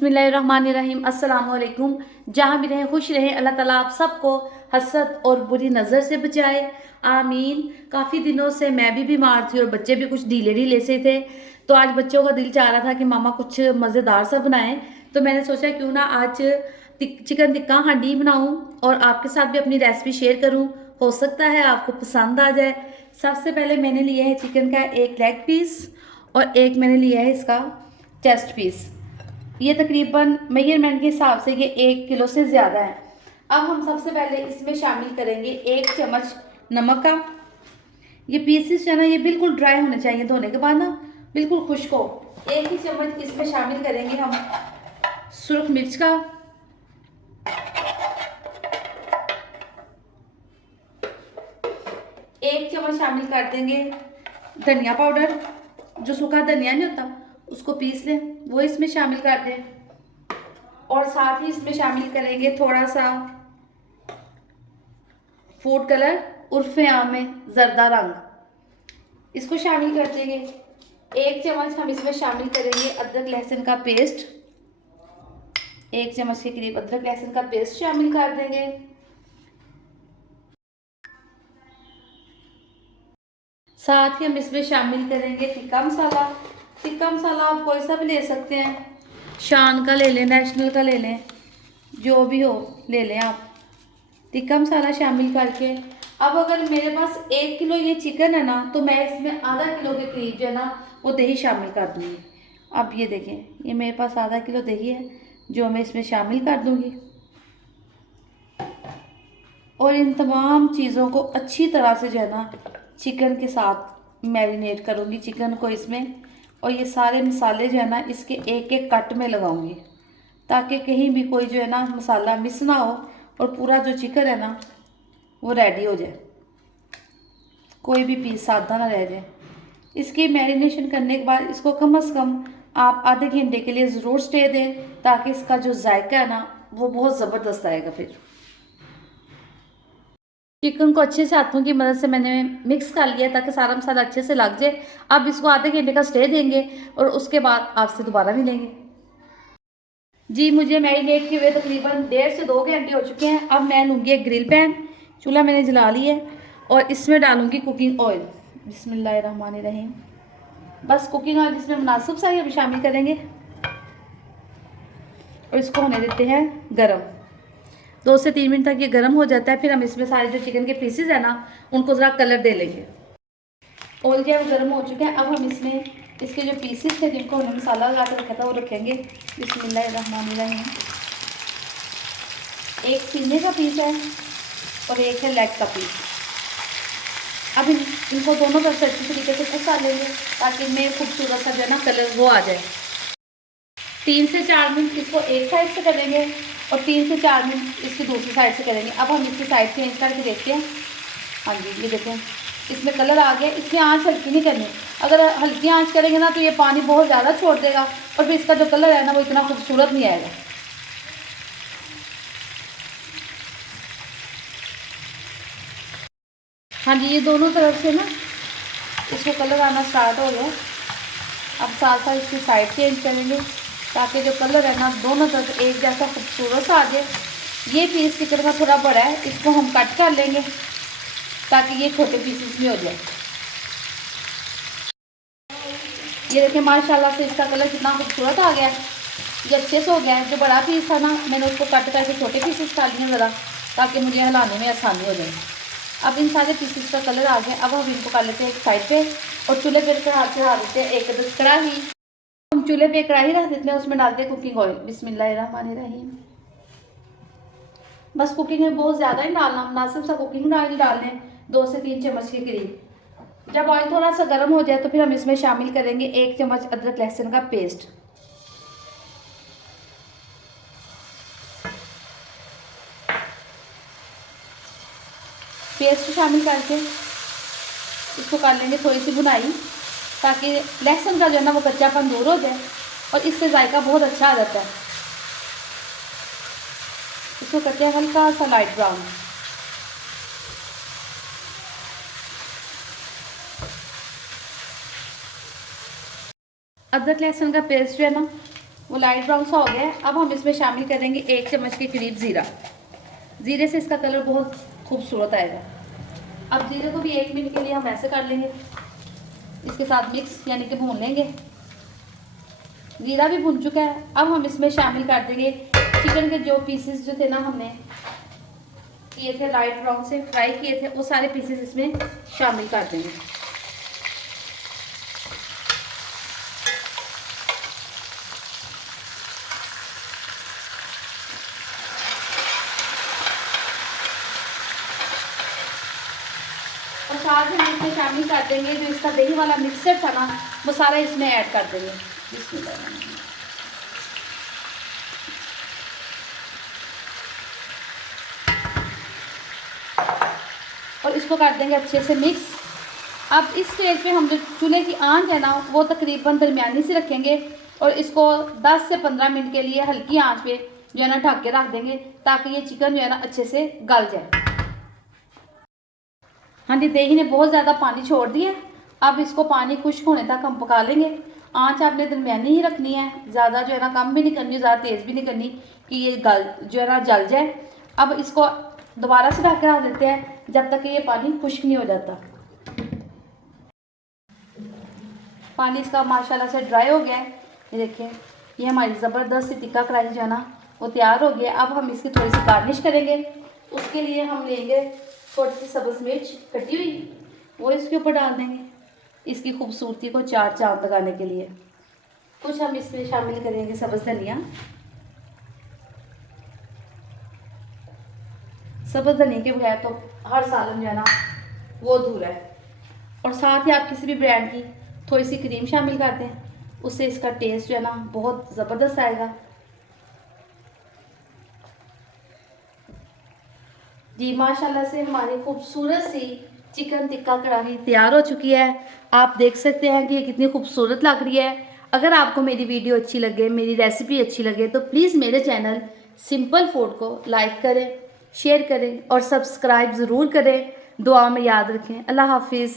बिस्मिल्लाहिर्रहमानिर्रहीम अस्सलाम वालेकुम। जहाँ भी रहें खुश रहें, अल्लाह ताला आप सबको हसद और बुरी नज़र से बचाए, आमीन। काफ़ी दिनों से मैं भी बीमार थी और बच्चे भी कुछ ढीले ढीले से थे, तो आज बच्चों का दिल चाह रहा था कि मामा कुछ मज़ेदार सा बनाएं। तो मैंने सोचा क्यों ना आज चिकन टिक्का हांडी बनाऊं और आपके साथ भी अपनी रेसिपी शेयर करूं। हो सकता है आपको पसंद आ जाए। सबसे पहले मैंने लिया है चिकन का एक लेग पीस और एक मैंने लिया है इसका चेस्ट पीस। ये तकरीबन मेजरमेंट के हिसाब से ये 1 किलो से ज़्यादा है। अब हम सबसे पहले इसमें शामिल करेंगे 1 चम्मच नमक का। ये पीसेस जो है ना, ये बिल्कुल ड्राई होने चाहिए धोने के बाद ना, बिल्कुल खुश्क हो। 1 ही चम्मच इसमें शामिल करेंगे हम सुरख मिर्च का, 1 चम्मच शामिल कर देंगे धनिया पाउडर। जो सूखा धनिया नहीं होता उसको पीस लें, वो इसमें शामिल कर दें। और साथ ही इसमें शामिल करेंगे थोड़ा सा फूड कलर उर्फे आम में जर्दा रंग, इसको शामिल कर देंगे। 1 चम्मच हम इसमें शामिल करेंगे अदरक लहसुन का पेस्ट। 1 चम्मच के करीब अदरक लहसुन का पेस्ट शामिल कर देंगे। साथ ही हम इसमें शामिल करेंगे टिक्का मसाला। टिक्का मसाला आप कोई सा भी ले सकते हैं, शान का ले लें, नेशनल का ले लें, जो भी हो ले लें आप। टिक्का मसाला शामिल करके अब अगर मेरे पास 1 किलो ये चिकन है ना, तो मैं इसमें आधा किलो के करीब जो है ना वो दही शामिल कर दूँगी। अब ये देखें, ये मेरे पास आधा किलो दही है जो मैं इसमें शामिल कर दूँगी। और इन तमाम चीज़ों को अच्छी तरह से जो है ना चिकन के साथ मैरिनेट करूँगी चिकन को इसमें। और ये सारे मसाले जो है ना इसके एक एक कट में लगाऊंगी, ताकि कहीं भी कोई जो है ना मसाला मिस ना हो और पूरा जो चिकन है ना वो रेडी हो जाए, कोई भी पीस सादा ना रह जाए। इसकी मैरिनेशन करने के बाद इसको कम से कम आप आधे घंटे के लिए ज़रूर स्टे दें, ताकि इसका जो जायका है ना वो बहुत ज़बरदस्त आएगा। फिर चिकन को अच्छे से हाथों की मदद से मैंने मिक्स कर लिया ताकि सारा मसाला अच्छे से लग जाए। अब इसको आधे घंटे का स्टे देंगे और उसके बाद आपसे दोबारा मिलेंगे। जी, मुझे मैरिनेट किए हुए तकरीबन 1.5 से 2 घंटे हो चुके हैं। अब मैं लूँगी एक ग्रिल पैन, चूल्हा मैंने जला लिया है और इसमें डालूँगी कुकिंग ऑयल। बिस्मिल्लाहिर्रहमानिर्रहीम। बस कुकिंग ऑयल इसमें मुनासिब सा ही शामिल करेंगे और इसको होने देते हैं गरम। 2 से 3 मिनट तक ये गर्म हो जाता है। फिर हम इसमें सारे जो चिकन के पीसेज है ना उनको ज़रा कलर दे लेंगे। ऑयल जो है गर्म हो चुका है। अब हम इसमें इसके जो पीसेस थे जिनको हमने मसाला लगा कर रखा था वो रखेंगे। बिस्मिल्लाहिर्रहमानिर्रहीम। एक सीने का पीस है और एक है लेग का पीस। अब इनको दोनों तरफ से अच्छी तरीके से कुक कर लेंगे ताकि इनमें खूबसूरत सा जो है ना कलर वो आ जाए। 3 से 4 मिनट इसको एक साइड से करेंगे और 3 से 4 मिनट इसकी दूसरी साइड से करेंगे। अब हम इसकी साइड चेंज करके देखते हैं। हाँ जी, ये देखें इसमें कलर आ गया। इसमें आंच हल्की नहीं करनी, अगर हल्की आंच करेंगे ना तो ये पानी बहुत ज़्यादा छोड़ देगा और फिर इसका जो कलर है ना वो इतना खूबसूरत नहीं आएगा। हाँ जी, ये दोनों तरफ से ना इसको कलर आना स्टार्ट हो गया। अब साथ साथ इसकी साइड चेंज करेंगे ताकि जो कलर है ना दोनों तरफ एक जैसा खूबसूरत सा आ जाए। ये पीस चिकन का थोड़ा बड़ा है, इसको हम कट कर लेंगे ताकि ये छोटे पीसेस में हो जाए। ये देखिए माशाल्लाह से इसका कलर कितना खूबसूरत आ गया, ये अच्छे से हो गया है। जो बड़ा पीस था ना मैंने उसको कट करके छोटे पीसेस कर लिए ज़रा, ताकि मुझे हिलाने में आसानी हो जाए। अब इन सारे पीसेस का कलर आ गया। अब हम इनको कर लेते हैं एक साइड पे और चूल्हे पे चढ़ा देते हैं एक कढ़ाई। हम चूल्हे पे कढ़ाई रख देते हैं, उसमें डालते हैं कुकिंग ऑयल। बिस्मिल्लाहिर्रहमानिर्रहीम। बस कुकिंग में बहुत ज़्यादा ही डालना, मुनासिब सा कुकिंग ऑयल डाल लें, 2 से 3 चम्मच के करीब। जब ऑयल थोड़ा सा गर्म हो जाए तो फिर हम इसमें शामिल करेंगे 1 चम्मच अदरक लहसुन का पेस्ट। पेस्ट शामिल करके इसको कर लेंगे थोड़ी सी भुनाई, ताकि लहसुन का जो है ना वो कच्चापन दूर हो जाए और इससे जायका बहुत अच्छा आ जाता है। इसको करते हैं हल्का सा लाइट ब्राउन। अदरक लहसुन का पेस्ट जो है ना वो लाइट ब्राउन सा हो गया है। अब हम इसमें शामिल करेंगे 1 चम्मच के करीब ज़ीरा। ज़ीरे से इसका कलर बहुत खूबसूरत आएगा। अब ज़ीरे को भी 1 मिनट के लिए हम ऐसे कर लेंगे, इसके साथ मिक्स यानी कि भून लेंगे। ज़ीरा भी भून चुका है। अब हम इसमें शामिल कर देंगे चिकन के जो पीसेस जो थे ना हमने किए थे, लाइट ब्राउन से फ्राई किए थे, वो सारे पीसेस इसमें शामिल कर देंगे। और साथ ही हम इसमें शामिल कर देंगे जो इसका दही वाला मिक्सचर था ना, वो सारा इसमें ऐड कर देंगे। बिस्मिल्लाह। और इसको कर देंगे अच्छे से मिक्स। अब इस स्टेज पे हम जो चूल्हे की आंच है ना, वो तकरीबन दरमियानी से रखेंगे और इसको 10 से 15 मिनट के लिए हल्की आंच पे जो है ना ढक के रख देंगे, ताकि ये चिकन जो है ना अच्छे से गल जाए। हाँ जी, दही ने बहुत ज़्यादा पानी छोड़ दिया। अब इसको पानी खुश्क होने तक हम पका लेंगे। आंच आपने दरमियानी ही रखनी है, ज़्यादा जो है ना कम भी नहीं करनी, ज़्यादा तेज़ भी नहीं करनी कि ये गल जो है ना जल जाए। अब इसको दोबारा से ढक के रख देते हैं जब तक कि ये पानी खुश्क नहीं हो जाता। पानी इसका माशाल्लाह से ड्राई हो गया है। ये देखें, ये हमारी ज़बरदस्त सी टिक्का कढ़ाई जो है ना वो तैयार हो गया। अब हम इसकी थोड़ी सी गार्निश करेंगे। उसके लिए हम लेंगे थोड़ी सी सब्ज़ मिर्च कटी हुई, वो इसके ऊपर डाल देंगे इसकी खूबसूरती को चार चांद लगाने के लिए। कुछ हम इसमें शामिल करेंगे सब्ज़ धनिया। सब्ज़ धनिया के बगैर तो हर सालन जो है ना वो अधूरा है। और साथ ही आप किसी भी ब्रांड की थोड़ी सी क्रीम शामिल कर दें, उससे इसका टेस्ट जो है ना बहुत ज़बरदस्त आएगा। जी माशाल्लाह से हमारी खूबसूरत सी चिकन टिक्का कढ़ाई तैयार हो चुकी है। आप देख सकते हैं कि ये कितनी खूबसूरत लग रही है। अगर आपको मेरी वीडियो अच्छी लगे, मेरी रेसिपी अच्छी लगे, तो प्लीज़ मेरे चैनल सिंपल फूड को लाइक करें, शेयर करें और सब्सक्राइब ज़रूर करें। दुआ में याद रखें। अल्लाह हाफिज़।